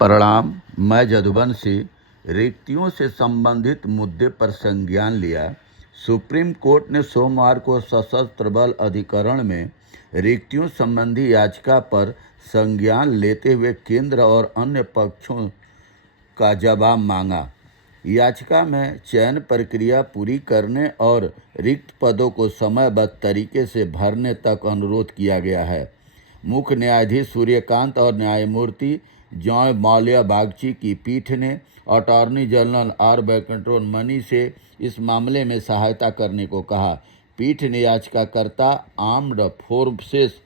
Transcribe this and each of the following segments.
प्रणाम। मैं जदुवंशी रिक्तियों से संबंधित मुद्दे पर संज्ञान लिया। सुप्रीम कोर्ट ने सोमवार को सशस्त्र बल अधिकरण में रिक्तियों संबंधी याचिका पर संज्ञान लेते हुए केंद्र और अन्य पक्षों का जवाब मांगा। याचिका में चयन प्रक्रिया पूरी करने और रिक्त पदों को समयबद्ध तरीके से भरने तक अनुरोध किया गया है। मुख्य न्यायाधीश सूर्यकांत और न्यायमूर्ति जॉय माल्या बागची की पीठ ने अटॉर्नी जनरल आर वेंकटरमणि से इस मामले में सहायता करने को कहा। पीठ ने याचिकाकर्ता armed forces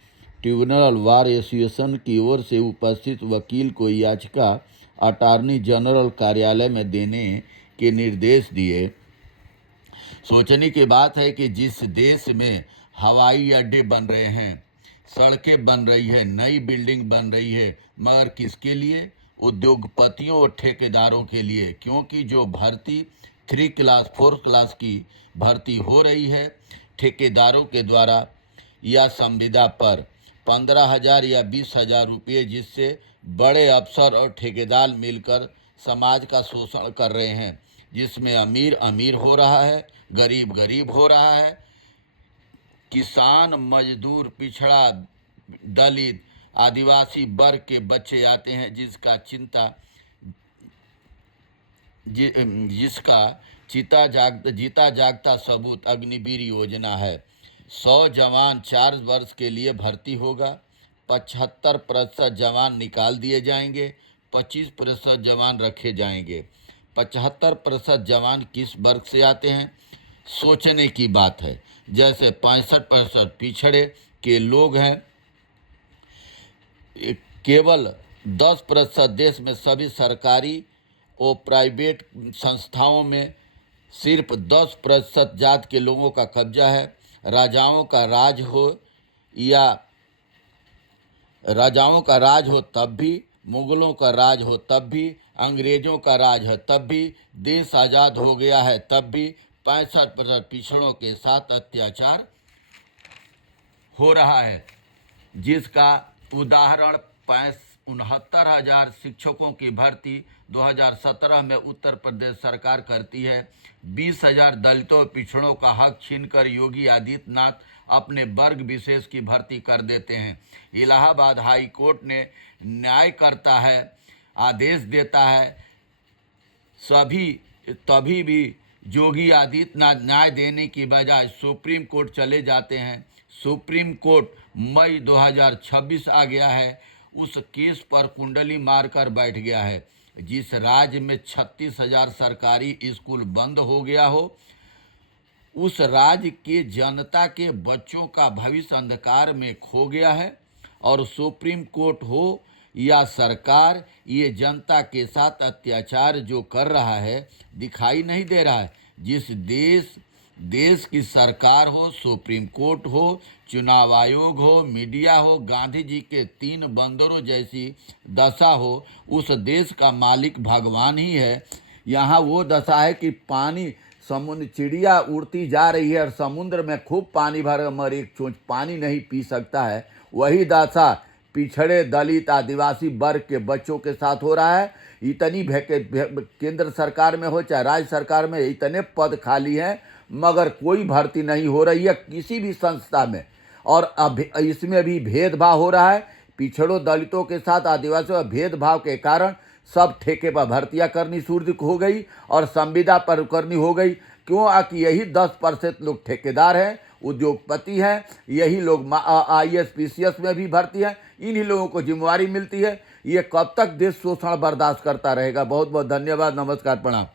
tribunal bar association की ओर से उपस्थित वकील को याचिका अटॉर्नी जनरल कार्यालय में देने के निर्देश दिए। सोचने की बात है कि जिस देश में हवाई अड्डे बन रहे हैं, सड़कें बन रही है, नई बिल्डिंग बन रही है, मगर किसके लिए? उद्योगपतियों और ठेकेदारों के लिए। क्योंकि जो भर्ती 3 क्लास 4 क्लास की भर्ती हो रही है ठेकेदारों के द्वारा या संविदा पर 15,000 या 20,000 रुपये, जिससे बड़े अफसर और ठेकेदार मिलकर समाज का शोषण कर रहे हैं, जिसमें अमीर अमीर हो रहा है, गरीब गरीब हो रहा है, किसान, मजदूर, पिछड़ा, दलित, आदिवासी वर्ग के बच्चे आते हैं, जिसका जीता जागता सबूत अग्निवीर योजना है। 100 जवान 4 वर्ष के लिए भर्ती होगा। 75% जवान निकाल दिए जाएंगे, 25% जवान रखे जाएंगे। 75% जवान किस वर्ग से आते हैं? सोचने की बात है। जैसे 65% पिछड़े के लोग हैं। केवल 10% देश में सभी सरकारी और प्राइवेट संस्थाओं में सिर्फ 10% जात के लोगों का कब्जा है। राजाओं का राज हो तब भी, मुगलों का राज हो तब भी, अंग्रेजों का राज है तब भी, देश आज़ाद हो गया है तब भी 65% पिछड़ों के साथ अत्याचार हो रहा है, जिसका उदाहरण 69,000 शिक्षकों की भर्ती 2017 में उत्तर प्रदेश सरकार करती है। 20,000 दलितों पिछड़ों का हक छीनकर योगी आदित्यनाथ अपने वर्ग विशेष की भर्ती कर देते हैं। इलाहाबाद हाई कोर्ट ने न्याय करता है, आदेश देता है, तभी भी योगी आदित्यनाथ न्याय देने की बजाय सुप्रीम कोर्ट चले जाते हैं। सुप्रीम कोर्ट मई 2026 आ गया है, उस केस पर कुंडली मारकर बैठ गया है। जिस राज्य में 36,000 सरकारी स्कूल बंद हो गया हो, उस राज्य के जनता के बच्चों का भविष्य अंधकार में खो गया है, और सुप्रीम कोर्ट हो या सरकार, ये जनता के साथ अत्याचार जो कर रहा है दिखाई नहीं दे रहा है। जिस देश की सरकार हो, सुप्रीम कोर्ट हो, चुनाव आयोग हो, मीडिया हो, गांधी जी के 3 बंदरों जैसी दशा हो, उस देश का मालिक भगवान ही है। यहाँ वो दशा है कि पानी, समुद्र, चिड़िया उड़ती जा रही है और समुद्र में खूब पानी भर मगर एक चोंच पानी नहीं पी सकता है। वही दशा पिछड़े, दलित, आदिवासी वर्ग के बच्चों के साथ हो रहा है। इतनी केंद्र सरकार में हो चाहे राज्य सरकार में, इतने पद खाली हैं मगर कोई भर्ती नहीं हो रही है किसी भी संस्था में। और अब इसमें भी भेदभाव हो रहा है। पिछड़ों, दलितों के साथ आदिवासियों का भेदभाव के कारण सब ठेके पर भर्तियां करनी शुरू हो गई और संविदा पर करनी हो गई। क्यों? कि यही 10% लोग ठेकेदार हैं, उद्योगपति हैं, यही लोग IAS PCS में भी भर्ती हैं, इन्हीं लोगों को जिम्मेवारी मिलती है। ये कब तक देश शोषण बर्दाश्त करता रहेगा? बहुत बहुत धन्यवाद। नमस्कार, प्रणाम।